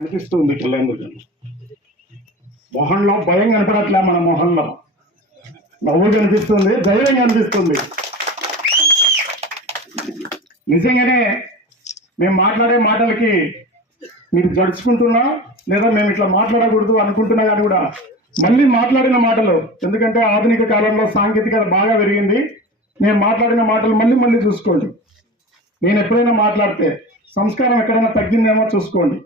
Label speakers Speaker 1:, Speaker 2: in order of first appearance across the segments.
Speaker 1: అనిపిస్తుంది పిల్లలందరూ మొహంలో భయం కనపడట్లే మన మొహంలో. నవ్వు కనిపిస్తుంది ధైర్యం కనిపిస్తుంది. నిజంగానే మేము మాట్లాడే మాటలకి మీరు జడుచుకుంటున్నా లేదా మేము ఇట్లా మాట్లాడకూడదు అనుకుంటున్నా కానీ కూడా మళ్ళీ మాట్లాడిన మాటలు ఎందుకంటే ఆధునిక కాలంలో సాంకేతికత బాగా పెరిగింది. మేము మాట్లాడిన మాటలు మళ్ళీ మళ్ళీ చూసుకోండి. నేను ఎప్పుడైనా మాట్లాడితే సంస్కారం ఎక్కడైనా తగ్గిందేమో చూసుకోండి.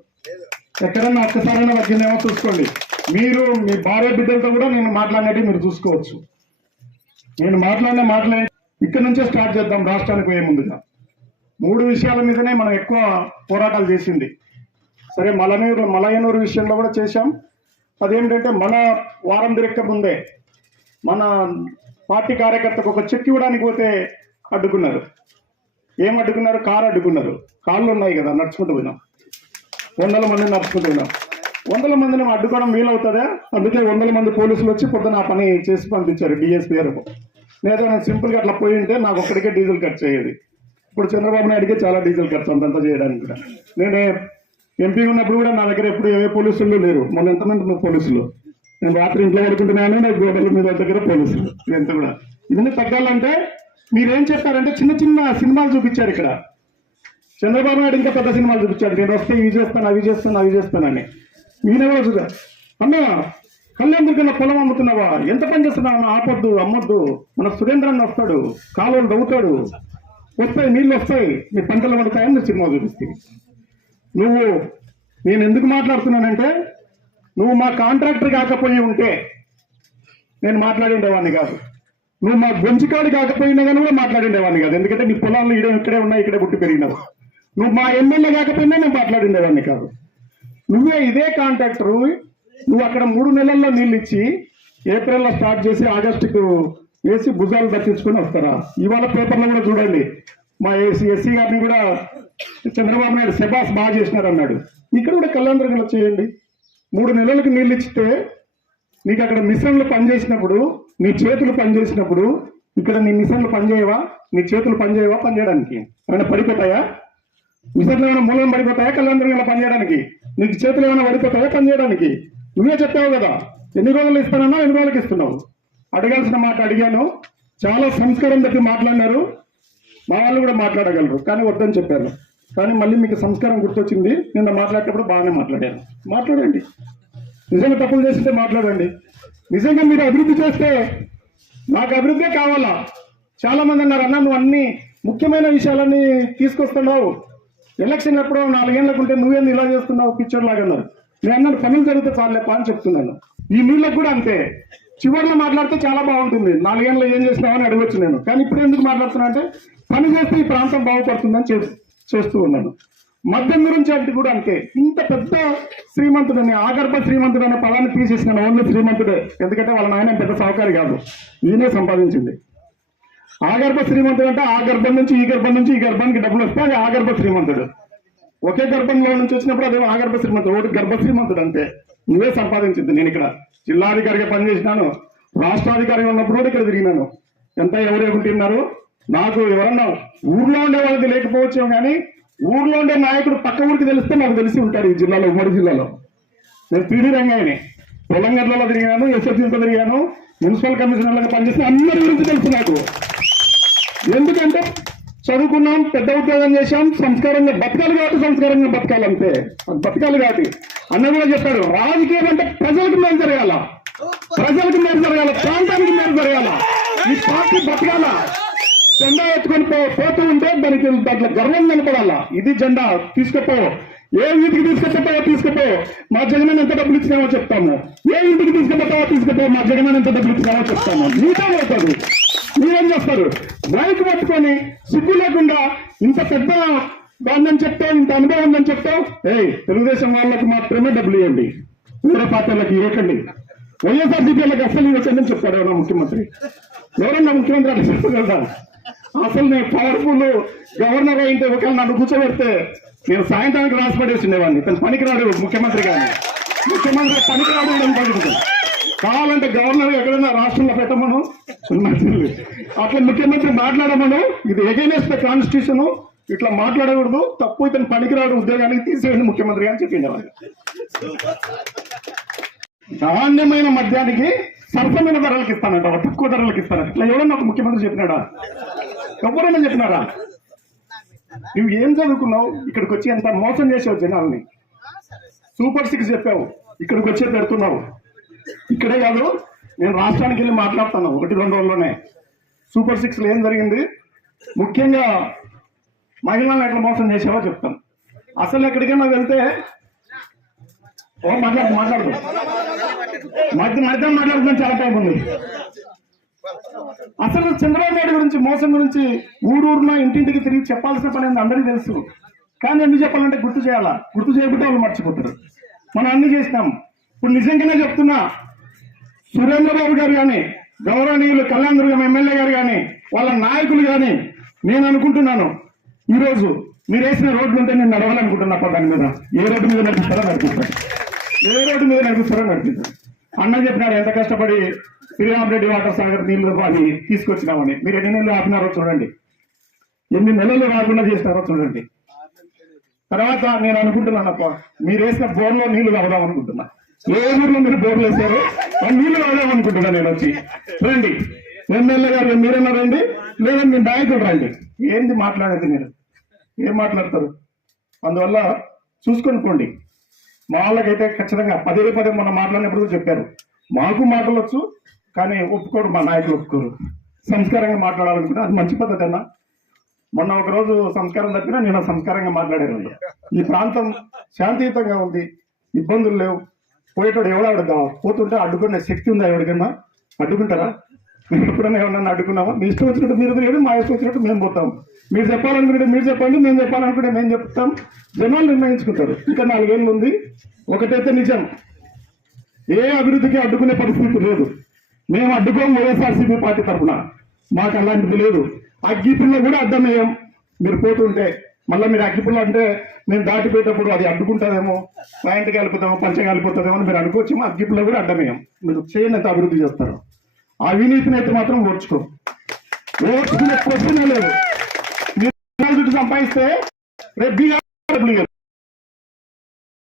Speaker 1: ఎక్కడన్నా ఒక్కసారైనా వచ్చిందేమో చూసుకోండి. మీరు మీ భార్య బిడ్డలతో కూడా నేను మాట్లాడినట్టు మీరు చూసుకోవచ్చు. నేను మాట్లాడిన మాట్లాడి ఇక్కడ నుంచే స్టార్ట్ చేద్దాం రాష్ట్రానికి పోయే ముందుగా. మూడు విషయాల మీదనే మనం ఎక్కువ పోరాటాలు చేసింది. సరే మలనూరు మలయనూరు విషయంలో కూడా చేశాం. అదేమిటంటే మన వారం తిరక్క ముందే మన పార్టీ కార్యకర్తకు ఒక చెక్ ఇవ్వడానికి పోతే అడ్డుకున్నారు. ఏం అడ్డుకున్నారు? కారు అడ్డుకున్నారు. కాళ్ళు ఉన్నాయి కదా నడుచుకుంటూ పోయినాం. వందల మందిని నడుచుకుంటూ వందల మందిని అడ్డుకోవడం వీలవుతుందా? అందుకే వందల మంది పోలీసులు వచ్చి పొద్దున ఆ పని చేసి పంపించారు డిఎస్పీ గారు లేదా నేను సింపుల్గా అట్లా పోయి ఉంటే నాకు ఒక్కడికే డీజిల్ ఖర్చు అయ్యేది ఇప్పుడు చంద్రబాబు నాయుడికి చాలా డీజిల్ ఖర్చు అంతంతా చేయడానికి కూడా. నేనే ఎంపీ ఉన్నప్పుడు కూడా నా దగ్గర ఎప్పుడు ఏ పోలీసులు లేరు. మొన్న ఎంతమంది పోలీసులు? నేను రాత్రి ఇంట్లో పడుకుంటున్నాను నాకు గోడల మీద దగ్గర పోలీసులు. ఇదంతా కూడా. ఇవన్నీ తగ్గాలంటే మీరేం చెప్పారంటే చిన్న చిన్న సినిమాలు చూపించారు ఇక్కడ. చంద్రబాబు నాయుడు ఇంకా పెద్ద సినిమాలు చూపించాడు. నేను వస్తే ఇవి చేస్తాను అవి చేస్తాను అవి చేస్తానని. ఈయన చూద్దా చూసా అన్న పొలం అమ్ముతున్నావా? ఎంత పని చేస్తున్నావు ఆపొద్దు అమ్మొద్దు. మన సురేంద్రన్న వస్తాడు కాలువలు దవ్వుతాడు వస్తాయి నీళ్ళు వస్తాయి. మీ పంటలు పడతాయని నువ్వు సినిమా చూపిస్తే. నువ్వు నేను ఎందుకు మాట్లాడుతున్నానంటే నువ్వు మా కాంట్రాక్టర్ కాకపోయి ఉంటే నేను మాట్లాడిండేవాడిని కాదు. నువ్వు మా గొంజికాడు కాకపోయినా కానీ కూడా మాట్లాడిండేవాడిని కాదు. ఎందుకంటే నీ పొలాలు ఇక్కడే ఉన్నాయి ఇక్కడే పుట్టి పెరిగినావు. నువ్వు మా ఎమ్మెల్యే కాకపోయినా నేను మాట్లాడిండేదాన్ని కాదు. నువ్వే ఇదే కాంట్రాక్టరు నువ్వు అక్కడ మూడు నెలల్లో నీళ్ళు ఇచ్చి ఏప్రిల్లో స్టార్ట్ చేసి ఆగస్టుకు వేసి భుజాలు దక్కించుకొని వస్తారా? ఇవాళ పేపర్లో కూడా చూడండి. మా ఏసీ ఎస్సీ గారిని కూడా చంద్రబాబు నాయుడు సెబాస్ బాగా చేసినారన్నాడు. ఇక్కడ కూడా కళ్యాణ చేయండి. మూడు నెలలకు నీళ్ళు ఇచ్చితే నీకు అక్కడ మిషన్లు పనిచేసినప్పుడు నీ చేతులు పనిచేసినప్పుడు ఇక్కడ నీ మిషన్లు పనిచేయవా? నీ చేతులు పనిచేయవా పనిచేయడానికి? ఏమైనా పడిపోతాయా? మిషన్లు ఏమైనా మూలం పడిపోతాయా కళ్యాణ పనిచేయడానికి. నీకు చేతులు ఏమైనా పడిపోతాయా పనిచేయడానికి నువ్వే చెప్పావు కదా ఎన్ని రోజులు ఇస్తానన్నా ఎన్ని రోజులకి ఇస్తున్నావు? అడగాల్సిన మాట అడిగాను. చాలా సంస్కారం పెట్టి మాట్లాడినారు. మా వాళ్ళు కూడా మాట్లాడగలరు కానీ వద్దని చెప్పారు. కానీ మళ్ళీ మీకు సంస్కారం గుర్తొచ్చింది. నిన్న మాట్లాడేటప్పుడు బాగానే మాట్లాడాను మాట్లాడండి. నిజంగా తప్పులు చేస్తుంటే మాట్లాడండి. నిజంగా మీరు అభివృద్ధి చేస్తే నాకు అభివృద్ధే కావాలా? చాలామంది అన్నారు అన్న నువ్వు అన్ని ముఖ్యమైన విషయాలన్నీ తీసుకొస్తున్నావు. ఎలక్షన్ ఎప్పుడో నాలుగేళ్ళకు ఉంటే నువ్వేంది ఇలా చేస్తున్నావు పిక్చర్ లాగా అన్నారు. నేను అన్నాను పనులు జరిగితే చాలేపా అని చెప్తున్నాను. ఈ నీళ్ళకి కూడా అంతే. చివరిలో మాట్లాడితే చాలా బాగుంటుంది. నాలుగేళ్ళు ఏం చేసినావని అడగచ్చు నేను. కానీ ఇప్పుడు ఎందుకు మాట్లాడుతున్నా అంటే పని చేస్తే ఈ ప్రాంతం బాగుపడుతుందని చేస్తూ ఉన్నాను. మద్యం గురించి అంటే కూడా అంతే. ఇంత పెద్ద శ్రీమంతుడని ఆగర్భ శ్రీమంతుడు అనే పదాన్ని తీసేసిన ఓన్లీ శ్రీమంతుడే. ఎందుకంటే వాళ్ళ నాయన పెద్ద సహకారి కాదు. ఈయనే సంపాదించింది. ఆగర్భ శ్రీమంతుడు అంటే ఆ గర్భం నుంచి ఈ గర్భం నుంచి ఈ గర్భానికి డబ్బులు వస్తే అది ఆగర్భ శ్రీమంతుడు. ఒకే గర్భంలో నుంచి వచ్చినప్పుడు అదే ఆగర్భ శ్రీమంతుడు. ఒకటి గర్భ శ్రీమంతుడు అంతే నువ్వే సంపాదించింది. నేను ఇక్కడ జిల్లాధికారిగా పనిచేసినాను. రాష్ట్రాధికారిగా ఉన్నప్పుడు కూడా ఇక్కడ తిరిగినాను. ఎంత ఎవరు నాకు ఎవరన్నా ఊర్లో ఉండే వాళ్ళకి లేకపోవచ్చు కానీ ఊర్లో ఉండే నాయకుడు పక్క ఊరికి తెలిస్తే నాకు తెలిసి ఉంటాడు ఈ జిల్లాలో ఉమ్మడి జిల్లాలో. నేను పీడీ రంగాయని. పొలంగడ్లలో తిరిగాను ఎస్ఎస్సీతో తిరిగాను మున్సిపల్ కమిషనర్లుగా పనిచేసిన అందరి గురించి తెలుసు నాకు. ఎందుకంటే చదువుకున్నాం పెద్ద ఉద్యోగం చేశాం సంస్కారంగా బతకాలి కాబట్టి సంస్కారంగా బతకాలి అంతే. బతకాలి కాబట్టి. అన్న కూడా చెప్పాడు రాజకీయం అంటే ప్రజలకు మేలు జరగాల. ప్రజలకు మేలు జరగాల ప్రాంతానికి మేలు జరగాల. ఈ పార్టీ బతకాల. జెండా ఎత్తుకొని పో పోతూ ఉంటే దానికి దాంట్లో గర్వం కనపడాలా. ఇది జెండా తీసుకుపో. ఏ ఇంటికి తీసుకుపోతావో తీసుకుపో. మా జగన్ ఎంత డబ్బులు ఇచ్చినామో చెప్తాము. ఏ ఇంటికి తీసుకుపోతావో తీసుకుపో. మా జగన్ ఎంత డబ్బులు ఇచ్చినామో చెప్తాము. మీతో అవుతుంది మీరేం చేస్తారు? మైక్ పట్టుకొని సిగ్గు లేకుండా ఇంత పెద్ద దాన్ని చెప్తావు ఇంత అనుభవం ఉందని చెప్తావు ఏయ్ తెలుగుదేశం వాళ్ళకి మాత్రమే డబ్బులు ఇవ్వండి. ఇతర పార్టీలకు ఇవ్వకండి. వైఎస్ఆర్ వాళ్ళకి అసలు ఇవ్వకండి అని చెప్తాడు ఎవరన్నా ముఖ్యమంత్రి? ఎవరన్నా ముఖ్యమంత్రి అని చెప్పగలరా అసలు నేను పవర్ఫుల్ గవర్నర్ అయితే ఒకవేళ నన్ను కూర్చోబెడితే నేను సాయంత్రానికి రాసి పడేసిండేవాడిని. తను పనికిరాడు ముఖ్యమంత్రి కానీ ముఖ్యమంత్రి పనికిరాడు అని పడుతుంది కావాలంటే గవర్నర్ ఎక్కడైనా రాష్ట్రంలో పెట్టమను? అట్లా ముఖ్యమంత్రి మాట్లాడమను? ఇది ఎగైనెస్ట్ ద కాన్స్టిట్యూషన్ ఇట్లా మాట్లాడకూడదు. తప్పు ఇతను పనికిరాడు ఉద్యోగానికి తీసేయండి ముఖ్యమంత్రి అని చెప్పింది వాళ్ళు. నాణ్యమైన మద్యానికి సరసమైన ధరలకు ఇస్తానంట. తక్కువ ధరలకు ఇస్తానంట. ఇట్లా ఎవరన్నా ఒక ముఖ్యమంత్రి చెప్పినాడా? ఎవరన్నా చెప్పినారా? నువ్వు ఏం చదువుకున్నావు? ఇక్కడికి వచ్చి ఎంత మోసం చేసావు జనాల్ని? సూపర్ సిక్స్ చెప్పావు. ఇక్కడికి వచ్చే పెడుతున్నావు. ఇక్కడే కాదు నేను రాష్ట్రానికి వెళ్ళి మాట్లాడుతాను. ఒకటి రెండు రోజుల్లోనే. సూపర్ సిక్స్లో ఏం జరిగింది? ముఖ్యంగా మహిళలను ఎట్లా మోసం చేసావో చెప్తాను. అసలు ఎక్కడికైనా వెళ్తే మాట్లాడు మాట్లాడదు మధ్య మధ్య మాట్లాడుతున్నాను చాలా టైం ఉంది. అసలు చంద్రబాబు నాయుడు గురించి మోసం గురించి ఊరూరున ఇంటింటికి తిరిగి చెప్పాల్సిన పని ఏంది అందరికీ తెలుసు. కానీ ఎందుకు చెప్పాలంటే గుర్తు చేయాలా? గుర్తు చేయబట్టే వాళ్ళు మర్చిపోతారు. మనం అన్ని చేసినాం. ఇప్పుడు నిజంగానే చెప్తున్నా సురేంద్రబాబు గారు కానీ గౌరవనీయులు కళ్యాణ్ ఎమ్మెల్యే గారు కానీ వాళ్ళ నాయకులు కానీ నేను అనుకుంటున్నాను ఈరోజు మీరు వేసిన రోడ్లు ఉంటే నేను నడవాలనుకుంటున్నా దాని మీద. ఏ రోడ్డు మీద నడిపిస్తారో నడిపిస్తాను ఏ రోడ్డు మీద నడిపిస్తారో నడిపిస్తాను అన్న చెప్పినాడు ఎంత కష్టపడి శ్రీరామరెడ్డి వాటర్ సాగర్ నీళ్ళు అది తీసుకొచ్చినామని. మీరు ఎన్ని నెలలు ఆపినారో చూడండి. ఎన్ని నెలలు రాకుండా చేసినారో చూడండి. తర్వాత నేను అనుకుంటున్నానప్ప మీరు వేసిన బోర్లో నీళ్ళు తాగుదాం అనుకుంటున్నా ఏ ఊర్లో మీరు బోర్లు వేశారు. ఆ నీళ్ళు తాగుదాం అనుకుంటున్నా నేను వచ్చి. రండి. ఎమ్మెల్యే గారు మీరన్నా రండి. లేదా మీ నాయకుడు రండి. ఏంది మాట్లాడేది నేను ఏం మాట్లాడతారు? అందువల్ల చూసుకొనుకోండి. మా వాళ్ళకైతే ఖచ్చితంగా పదే పదే మొన్న మాట్లాడినప్పుడు చెప్పారు. మాకు మాటలొచ్చు కానీ ఒప్పుకోరు మా నాయకులు ఒప్పుకోరు. సంస్కారంగా మాట్లాడాలనుకుంటే అది మంచి పద్ధతి అన్న. మొన్న ఒకరోజు సంస్కారం తప్పినా నేను సంస్కారంగా మాట్లాడాను ఈ ప్రాంతం శాంతియుతంగా ఉంది. ఇబ్బందులు లేవు. పోయేటోడు ఎవడు అడుగుదాం పోతుంటే అడ్డుకునే శక్తి ఉందా ఎవరికన్నా అడ్డుకుంటారా? మీరు ఎప్పుడన్నా ఎవరన్నా అడ్డుకున్నామా? మీ ఇష్టం వచ్చినట్టు మీరు తిరగండి మా ఇష్టం వచ్చినట్టు మేము పోతాం. మీరు చెప్పాలనుకుంటే మీరు చెప్పండి మేము చెప్పాలనుకుంటే మేము చెప్తాం. జనాలు నిర్ణయించుకుంటారు. ఇంకా నాలుగేళ్ళు ఉంది. ఒకటైతే నిజం. ఏ అభివృద్ధికి అడ్డుకునే పరిస్థితి లేదు. మేము అడ్డుకోం వైఎస్ఆర్సీపీ పార్టీ తరఫున. మాకు అలాంటిది లేదు. అగ్గిపుల్ల కూడా అర్థమయ్యాం మీరు పోతుంటే మళ్ళీ మీరు అగ్గిపుల్ల అంటే మేము దాటిపోయేటప్పుడు అది అడ్డుకుంటుందేమో ప్యాంట్ కలిపోతామో పంచ కలిపోతుందేమో అని మీరు అనుకోవచ్చేమో అగ్గిపుల్ల కూడా అడ్డమేయం. మీరు చేయనంత అభివృద్ధి చేస్తారు. అవినీతిని అయితే మాత్రం ఓడ్చుకో ఓడ్చుకునే ప్రశ్న లేదు. మీరు చుట్టూ సంపాదిస్తే రేపు డబ్బులు